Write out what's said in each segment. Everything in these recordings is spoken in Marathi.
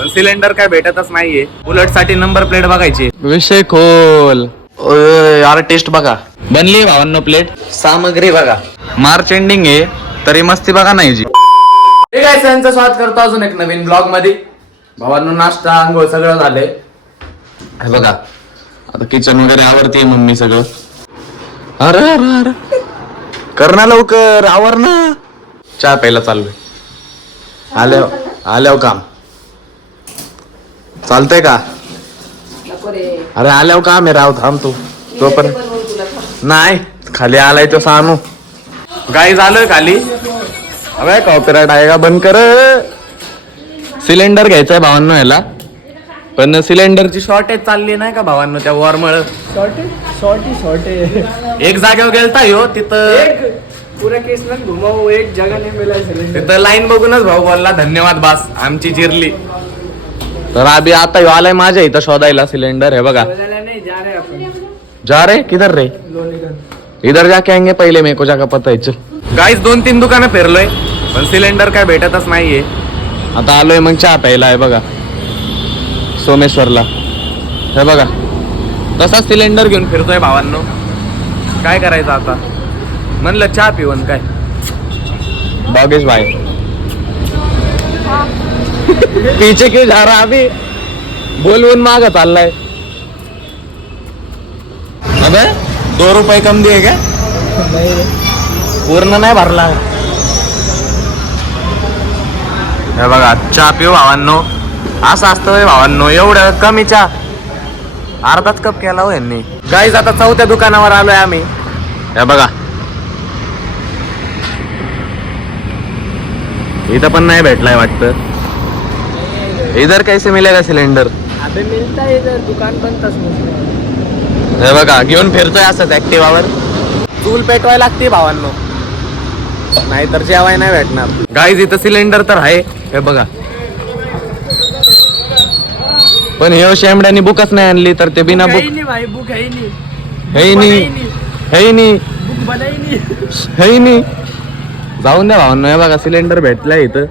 पण सिलेंडर काय भेटतच नाहीये. बुलेट साठी नंबर प्लेट बघायची. विषय खोल. यार टेस्ट बघा. बनली भावांनो प्लेट. सामग्री बघा. मार्च एंडिंग आहे तरी मस्ती बघा नाही जी. हे काय त्यांचं स्वागत करतो अजून एक नवीन ब्लॉग मध्ये. भावांनो नाश्ता अंघोळ सगळं झालंय. हे बघा आता किचन वगैरे आवरतीये मम्मी सगळं. अरे अरे अरे कर ना लवकर आवर ना. चहा प्यायला चाललोय. आल्याव काम चालतंय का? अरे आल्याव काम आहे राव. थांब तो पण नाही खाली आलाय तो सांगू. गाई झालोय खाली. अबे कॉपीराइट आहे का? बंद कर. सिलेंडर घ्यायचंय भावांनो ह्याला. पण सिलेंडरची शॉर्टेज चालली नाही का भावांनो त्या वॉरमुळे. शॉर्टेज एक जागेवर गेलता ह्यो तिथं पुरा केस ना घुमाओ एक जगह नाही मिला सिलेंडर. तिथं लाईन बघूनच भाऊ बोलला धन्यवाद बास आमची चिरली. तर अभि आता ह्यो आलाय माझ्या इथं शोधायला सिलेंडर. हे बघा नहीं जा रहे अपन. जा रे किधर रे? इधर जाके आएंगे पहिले मेरे को जाकर पता है. चल गाईस 2-3 दुकानं फिरलोय पण सिलेंडर काय भेटतच नाहीये. आता आलोय मग चहा प्यायला. आहे बघा सोमेश्वरला. हे बघा तसाच सिलेंडर घेऊन फिरतोय भावांनो. काय करायचं आता म्हणलं चहा पिवन काय. बागेश भाई पीछे क्यों जा रहा अभी? बोलवून माग चाललाय. अबे 2 रुपये कम दिए क्या? पूर्ण नाही भरला. हे बघा चहा पिऊ भावांनो. असं असतं भावांनो एवढं कमी चहा. अर्धाच कप केला हो यांनी. गाईज आता 4थ्या दुकानावर आलोय आम्ही. हे बघा इथं पण नाही भेटलाय वाटतं. इधर कैसे मिलेगा सिलेंडर? अबे मिलता है इधर दुकान बंद था. हे बघा घेऊन फिरतोय असंच ऍक्टिवावर. चूल पेटवायला लागते भावांनो नाहीतर जेवाय नाही भेटणार. गाईज इथं सिलेंडर तर आहे. हे बघा पण हे शेमड्यानी बुकच नाही आणली तर ते बिना बुक नहीं भाई बुक है ही नहीं. है नाही बुक बना ही नहीं. है नाही. जाऊन द्या भावांनो. हे बघा सिलेंडर भेटलाय इथं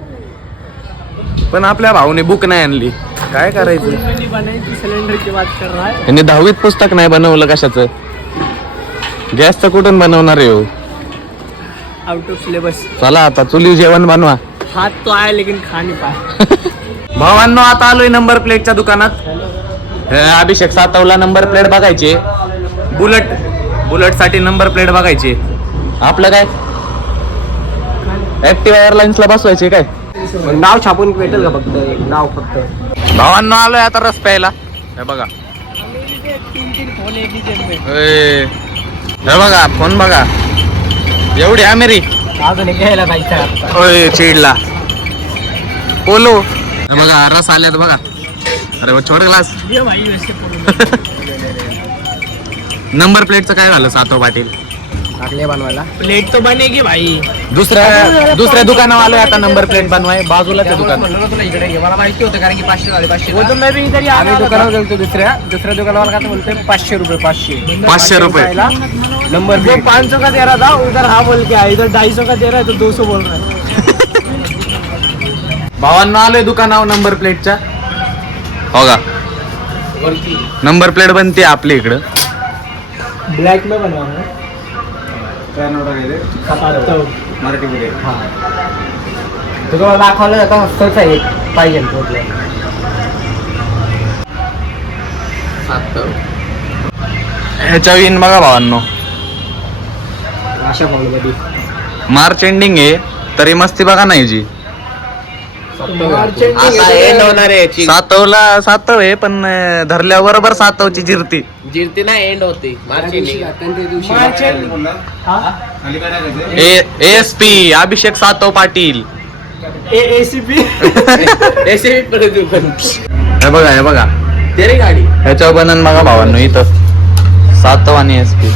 पण आपल्या भाऊने बुक नाही आणली. काय करायचं. मैंने बनाई थी सिलेंडर की बात कर रहा है. त्यांनी 10वीत पुस्तक नाही बनवलं कशाचं. गॅसचं कुठून बनवणार आहे हो. Out of syllabus. चला आता चुली जेवण बनवा. हाथ तो आया लेकिन खा नहीं पाया. भावांनो आता आलोय नंबर प्लेटच्या दुकानात. अभिषेक सातवला नंबर प्लेट बघायची. बुलेट साठी नंबर प्लेट बघायची. आपलं काय ऍक्टिव्हा एअरलाइन्सला बसवायची काय. नाव छापून भेटेल का फक्त एक नाव फक्त. भावांनो आलोय आता रस प्यायला. हे बघा 3 फोन एक ही जेब में. हे बघा फोन बघा एवढी आमेरी. अजून एक घ्यायला जायचं. ओय चिडला पोलो. हे बघा रस आल्यात बघा. अरे वा छोटा ग्लास. ये भाई वैसे बोलो. नंबर प्लेटचं काय झालं सातव पाटील? टाकले बनवायला. प्लेट तो बनेगी भाई. दुसऱ्या दुकानावर आलोय आता नंबर प्लेट बनवाय. बाजूला ते दुकान. तुला इकडे घे. मला माहिती होतं कारण की 500 झाले. 500 वो तो मैं भी इधर ही आम्ही दुकानावर गेलतो. दुसऱ्या दुकानावर काय बोलते 500 रुपये. 500 रुपये नंबर जो 500 का दे रहा था उधर हाँ बोल के आया. इधर 250 का दे रहा है तो 200 बोल रहा है. भावांना आलोय दुकानावर नंबर प्लेटच्या. हो का नंबर प्लेट बनते आपल्या इकडं. ब्लॅक में बनवा मराठीमध्ये. तुला दाखवलं जातं मस्तच आहे पाहिजे. ह्याच्या विन बघा भावांनो. अशा फॉलमध्ये मार्च एंडिंग आहे तरी मस्ती बघा नाही जी. आता एंड होणार आहे. सातव आहे पण धरल्यावर बरोबर सातवची जिरती. जिरती ना एंड होते. एसपी अभिषेक सातव पाटील. एसीपी हे बघा तेरी गाडी. ह्याच्यावर बनन बघा भावांनो इथं सातव आणि एसपी.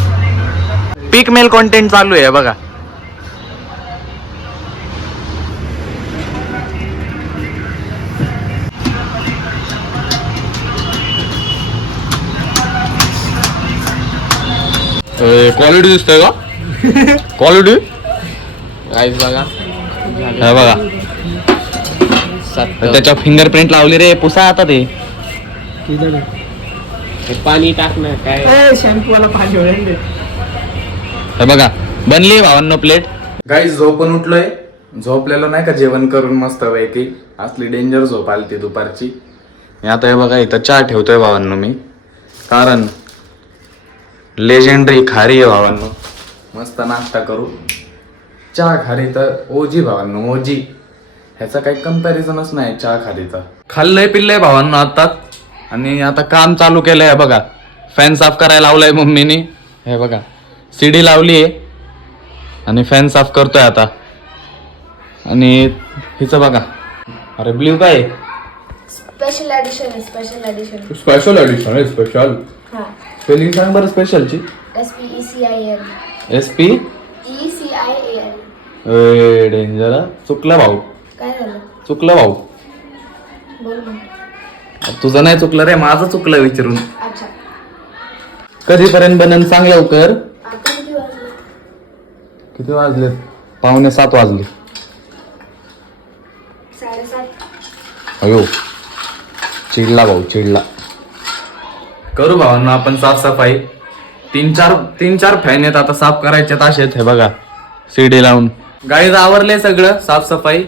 पीक मेल कॉन्टेंट चालू आहे बघा. क्वालिटी दिसतंय का? क्वालिटी काहीच बघा. हे बघा 7 त्याच्या फिंगरप्रिंट लावली रे, पुसा आता ते. पाणी टाकणं काय शॅम्पूला पाणी होईल. हे बघा बनली भावांनो प्लेट. गाईज झोपून उठलोय, झोपलेलो नाही का जेवण करून मस्त पैकी. असली डेंजर झोप आली ती दुपारची. आता हे बघा इथं चहा ठेवतोय भावांनो मी, कारण लेजेंडरी खारी आहे भावांनो. मस्त नाश्ता करू. चहा खारी तर ओजी भावांनो, ओजी. ह्याचा काही कम्पॅरिझनच नाही चहा खारीचा. खाल्लंय पिल्लंय भावांनो आता, आणि आता काम चालू केलंय बघा. फॅन साफ करायला लावलाय मम्मीने. हे बघा सीडी लावली आहे आणि फॅन साफ करतोय आता. आणि हिचं बघा, अरे ब्ल्यू काय स्पेशल एडिशन आहे. Special edition. स्पेशल एडिशन आहे. स्पेशल हां. स्पेलिंग सांग बरं स्पेशलची. SPECIL. SP ECIAL. डेंजर. चुकलं भाऊ, काय झालं? चुकलं भाऊ. बोल ना. तुझं नाही चुकलं रे, माझं चुकलं विचारून. अच्छा. कधीपर्यंत बनन सांग लवकर. आता किती वाजले? किती वाजले? 6:45 वाजले. 7:30. अयो चिडला भाऊ, चिडला. करू भावांना आपण साफसफाई. तीन चार फॅन आहेत आता साफ करायचे असेत. हे बघा सीडी लावून. गाईज आवरलंय सगळं साफसफाई.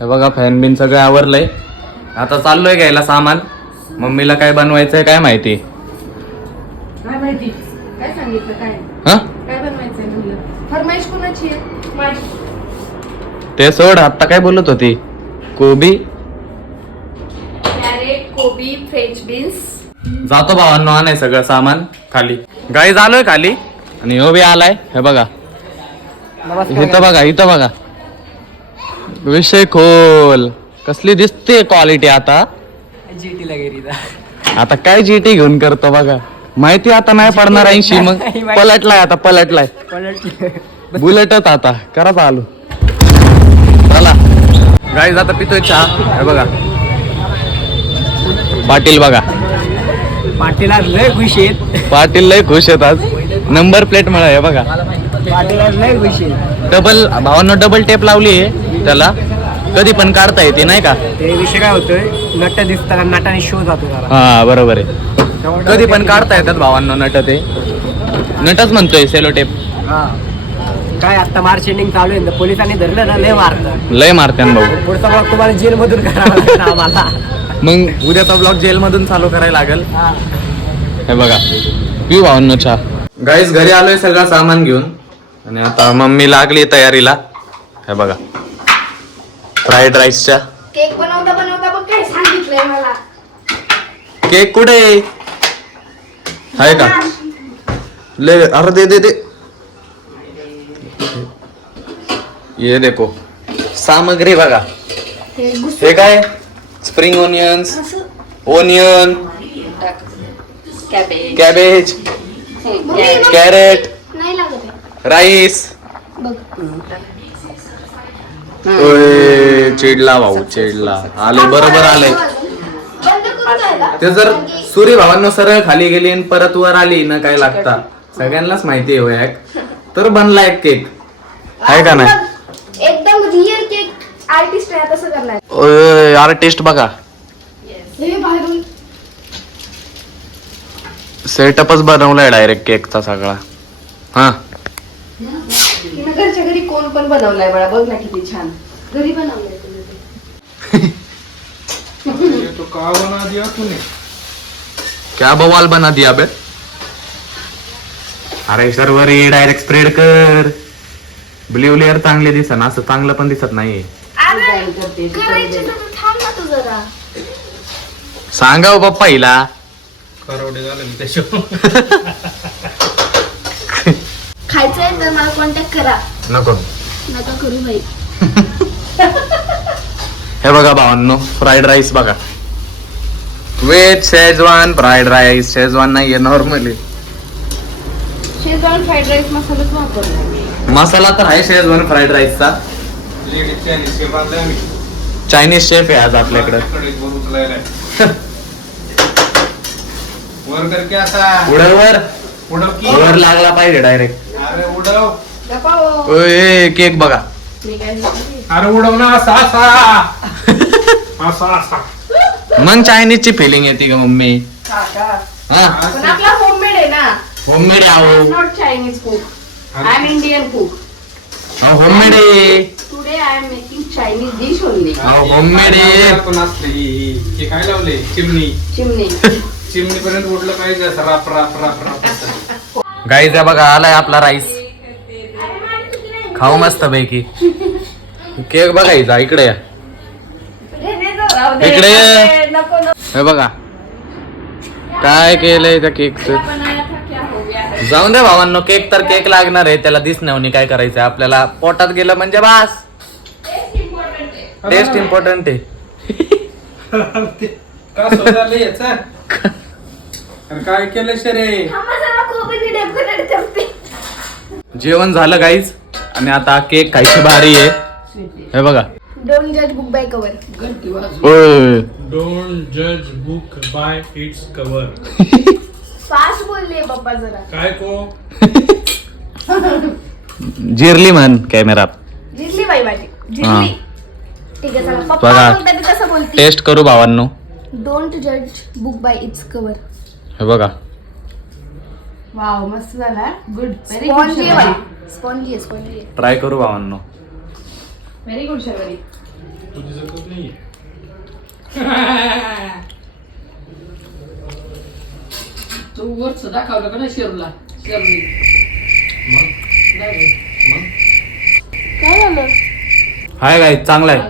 हे बघा फॅन बिन सगळं आवरलंय. आता चाललोय घ्यायला सामान. मम्मीला काय बनवायचंय काय माहिती. काय माहिती? काय सांगितलं? काय हा काय बनवायचंय म्हणलं? फरमाईश कोणाची आहे? माझी. ते सोड, आता काय बोलत होती. कोबी. कॅरेट, कोबी, फ्रेंच बीन्स. जातो भावांनो आणाय सगळं सामान खाली. गाईज आलोय खाली आणि हो बी आलाय. हे बघा इथं बघा, इथं बघा. विषय खोल. कसली दिसते क्वालिटी आता. GT ला गेली आता काय जीटी घेऊन करतो बघा. माहिती आता नाही पडणार 80. मग पलटलाय, आता पलटलाय. बुलेटच आता करा चालू. चला गाईज आता पितोय चहा. हे बघा पाटील बघा. पाटील आज लय खुश आहेत. पाटील लय खुश आहेत आज. नंबर प्लेट मिळाली. हे बघा पाटील आज लय खुश आहेत. डबल भावांनो डबल टेप लावली आहे त्याला. कधी पण काढता येते नाही का. ते विषय काय होतोय, नट दिसताना नटाने शो जातो जरा. हा बरोबर आहे. कधी पण काढता येतात भावांनो नट. ते नटच म्हणतोय सेलो टेप. हा. काय आता मार्च एंडिंग चालू आहे, तर पोलिसांनी धरलं ना लय मारतं. लय मारत्यान भाऊ. पुढचा भाग तुम्हाला जेल मधून करावा लागेल आम्हाला. मग उद्याचा ब्लॉग जेल मधून चालू करायला लागेल. हा. हे बघा पिऊ भावांनो चहा. गाईस घरी आलोय सगळं सामान घेऊन आणि आता मम्मी लागली तयारीला. हे बघा फ्राईड राईसच्या. केक बनवता बनवता पण काय सांगितलंय मला. केक कुठे आहे का? ले अरे दे दे. ये देखो सामग्री बघा. हे हे काय spring onions, onion, cabbage. Cabbage, carrot, नाही लागत आहे. राईस. बघ. ओय चिडला भाऊ, चिडला. आले बरोबर आले. बंद करून जायला. ते जर सूर्य भावांनो सरळ खाली गेली आणि परत वर आली ना काय लागता. सगळ्यांनाच माहिती आहे हॅक. तर बनला एक केक आहे का नाही. एकदम रिअल केक आर्टिस्ट आहे तसं करणार. ओय आर्टिस्ट बघा. हे बाहेरून सेटअपच बनवलाय डायरेक्ट केकचा सगळा. हा घरच्या घरी कोण पण बनवलाय बळा. बघ ना किती छान घरी बनवलंय तुम्ही. क्या बवाल बना दिया बे. अरे सर्वर डायरेक्ट स्प्रेड कर. ब्ल्यू लेअर चांगले दिसत असं चांगलं पण दिसत नाहीये. अरे करायचे तर थांब ना तू जरा. सांगा हो पप्पा हिला. खायचंय तर मला कॉन्टॅक्ट करा. नको नका करू भाई. हे बघा भावांनो फ्राईड राईस बघा. Veg Schezwan fried rice. Schezwan नाहीये नॉर्मली. शेजवान फ्राईड राईस मसालाच वापरला. मसाला तर आहे शेजवान फ्राईड राईसचा. चायनीज शेफ आहे आज आपल्याकडे. उडवर वर लागला पाहिजे डायरेक्ट. केक बघा. मी काय सांगते? अरे उडव ना असा मग चायनीजची फिलिंग येते का मम्मी हा का? हा पण आपला होममेड आहे ना. होममेड आहो not Chinese cook. I am Indian cook. Homemade आहे today I am making Chinese dish only. Homemade आहे पण असते हे काय लावले चिमणी चिमणी. चिमणी पर्यंत उठलं पाहिजे असं राप राप राप राप. गाईज आहे बघा आलाय आपला राईस खाऊ मस्त पैकी केक बघायचा इकडे या इकडे ये. नको नको. हे बघा काय केलंय त्या केकचं बनाया था क्या हो गया? जाऊन दे भावांनो केक तर केक लागणार आहे त्याला दिसण्यावनी काय करायचंय आपल्याला पोटात गेलं म्हणजे बास टेस्ट इम्पॉर्टंट आहे का सोडलं याचा अरे काय केलं शरे जेवण झालं गाईज आणि आता केक खायची बारी आहे हे बघा डोंट जज बुक बाय कवर. ओय. डोंट जज book by its cover. Fast बोलले पप्पा जरा. काय को जिरली म्हण कॅमेरात जिरली बाई माझी. हा. जिरली. ठीक आहे चला. पप्पा बघा. बोलतात ते कसं बोलते? टेस्ट करू भावांनो डोंट जज बुक बाय इट्स कवर. हे बघा वाव मस्त झाला गुड व्हेरी स्पॉन्जी आहे गुड बाई. स्पॉन्जी आहे स्पॉन्जी आहे. ट्राय करू भावांनो व्हेरी गुड शर्वरी तू दिसतच नाहीये. तू वरच दाखवलं का ना शेरूला शेरली काय झालं? हाय गाईज चांगला आहे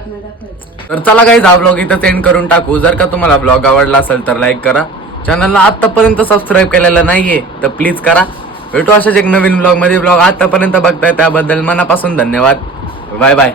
तर चला गाईज हा ब्लॉग इथं सेंड करून टाकू जर का तुम्हाला ब्लॉग आवडला असेल तर लाईक करा चॅनलला आतापर्यंत सबस्क्राईब केलेलं नाहीये तर प्लीज करा भेटू अशाच एक नवीन ब्लॉग मध्ये ब्लॉग आतापर्यंत बघताय त्याबद्दल मनापासून धन्यवाद बाय बाय